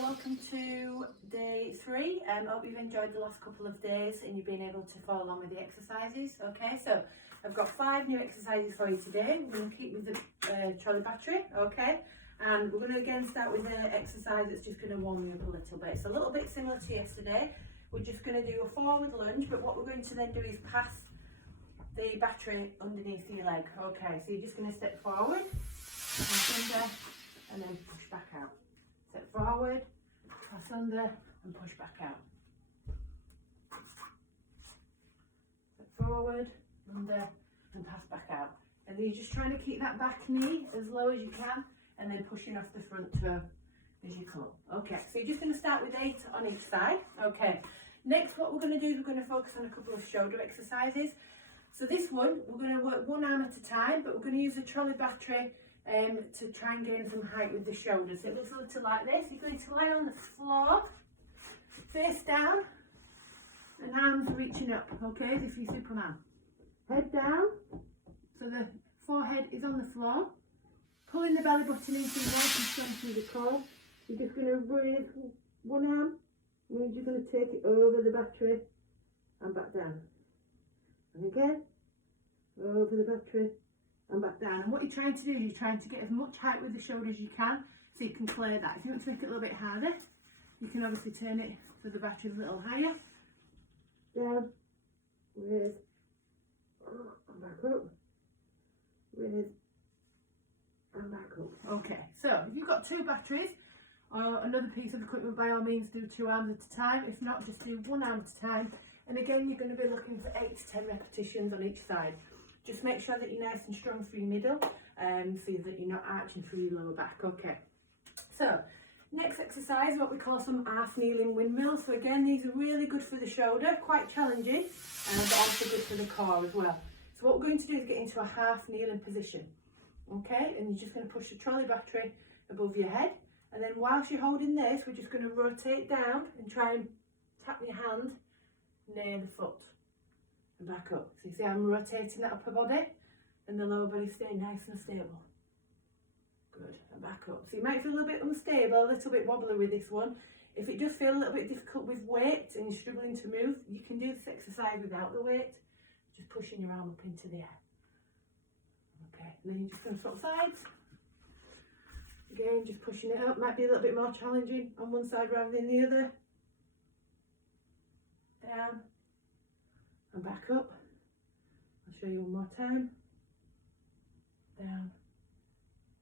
welcome to day 3. I hope you've enjoyed the last couple of days and you've been able to follow along with the exercises. Okay, so I've got 5 new exercises for you today. We're going to keep with the trolley battery, okay, and we're going to again start with the exercise that's just going to warm you up a little bit. It's a little bit similar to yesterday. We're just going to do a forward lunge, but what we're going to then do is pass the battery underneath your leg. Okay, so you're just going to step forward, and then push back out. Step forward, pass under and push back out. Step forward, under and pass back out. And then you're just trying to keep that back knee as low as you can and then pushing off the front toe as you come. Okay, so you're just going to start with 8 on each side. Okay, next what we're going to do is we're going to focus on a couple of shoulder exercises. So this one, we're going to work one arm at a time, but we're going to use the trolley battery to try and gain some height with the shoulders. So it looks a little like this. You're going to lie on the floor, face down, and arms reaching up, okay, as if you're Superman. Head down, so the forehead is on the floor. Pulling the belly button into your nice and strong through the core. You're just going to raise one arm, and then you're going to take it over the battery and back down. And again, over the battery and back down. And what you're trying to do is you're trying to get as much height with the shoulder as you can so you can clear that. If you want to make it a little bit harder, you can obviously turn it so the battery is a little higher. Down, raise, and back up, raise, and back up. Okay, so if you've got 2 batteries or another piece of equipment, by all means do 2 arms at a time. If not, just do 1 arm at a time. And again, you're going to be looking for 8 to 10 repetitions on each side. Just make sure that you're nice and strong through your middle, so that you're not arching through your lower back. Okay, so next exercise, what we call some half kneeling windmills. So again, these are really good for the shoulder, quite challenging, but also good for the core as well. So what we're going to do is get into a half kneeling position. Okay, and you're just going to push the trolley battery above your head, and then whilst you're holding this, we're just going to rotate down and try and tap your hand near the foot and back up. So you see I'm rotating that upper body and the lower body staying nice and stable. Good, and back up. So you might feel a little bit unstable, a little bit wobbly with this one. If it does feel a little bit difficult with weight and you're struggling to move, you can do this exercise without the weight, just pushing your arm up into the air. Okay, and then you're just going to swap sides. Again, just pushing it up. Might be a little bit more challenging on one side rather than the other. Down and back up. I'll show you one more time. Down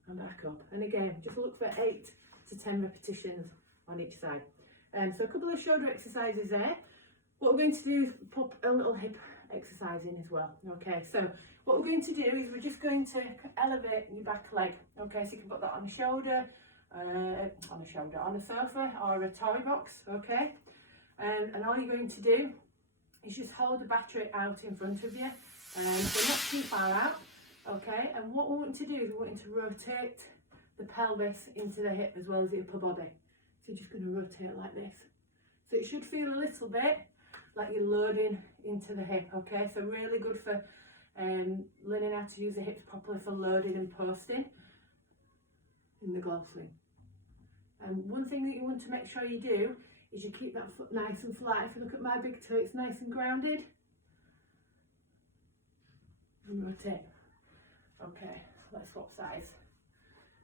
and back up. And again, just look for 8 to 10 repetitions on each side. So a couple of shoulder exercises there. What we're going to do is pop a little hip exercise in as well. Okay, so what we're going to do is we're just going to elevate your back leg. Okay, so you can put that on a shoulder, on a sofa or a toy box. Okay. And all you're going to do is just hold the battery out in front of you, so not too far out, okay? And what we want to do is we want to rotate the pelvis into the hip as well as the upper body. So you're just going to rotate like this. So it should feel a little bit like you're loading into the hip, okay? So really good for learning how to use the hips properly for loading and posting in the golf swing. And one thing that you want to make sure you do is you keep that foot nice and flat. If you look at my big toe, it's nice and grounded. And rotate. Okay, let's swap sides.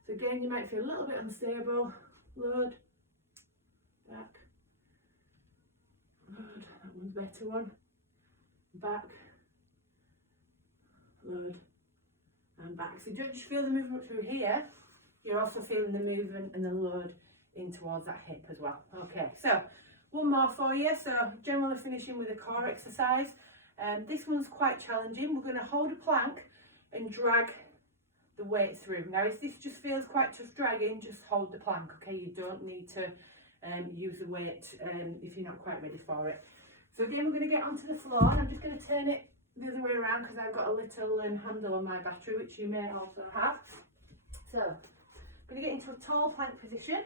So again, you might feel a little bit unstable. Load, back, load, that one's a better one. Back, load, and back. So you don't just feel the movement through here, you're also feeling the movement and the load in towards that hip as well. Okay, so one more for you. So generally finishing with a core exercise. This one's quite challenging. We're going to hold a plank and drag the weight through. Now if this just feels quite tough dragging, just hold the plank, okay? You don't need to use the weight if you're not quite ready for it. So again, we're going to get onto the floor, and I'm just going to turn it the other way around because I've got a little handle on my battery, which you may also have. So I'm going to get into a tall plank position.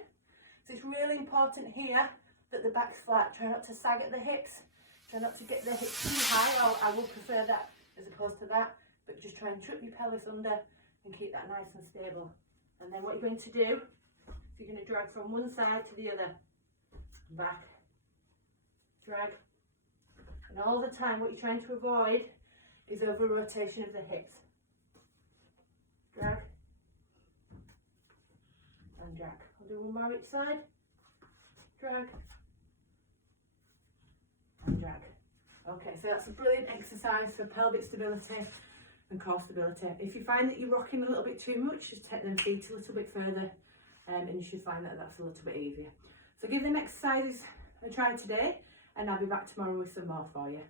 So it's really important here that the back's flat. Try not to sag at the hips. Try not to get the hips too high. I would prefer that as opposed to that. But just try and trip your pelvis under and keep that nice and stable. And then what you're going to do So you're going to drag from one side to the other, back, drag. And all the time what you're trying to avoid is over rotation of the hips. Drag and drag. I'll do one more each side. Drag and drag. Okay, so that's a brilliant exercise for pelvic stability and core stability. If you find that you're rocking a little bit too much, just take them feet a little bit further and you should find that that's a little bit easier. So give them exercises a try today and I'll be back tomorrow with some more for you.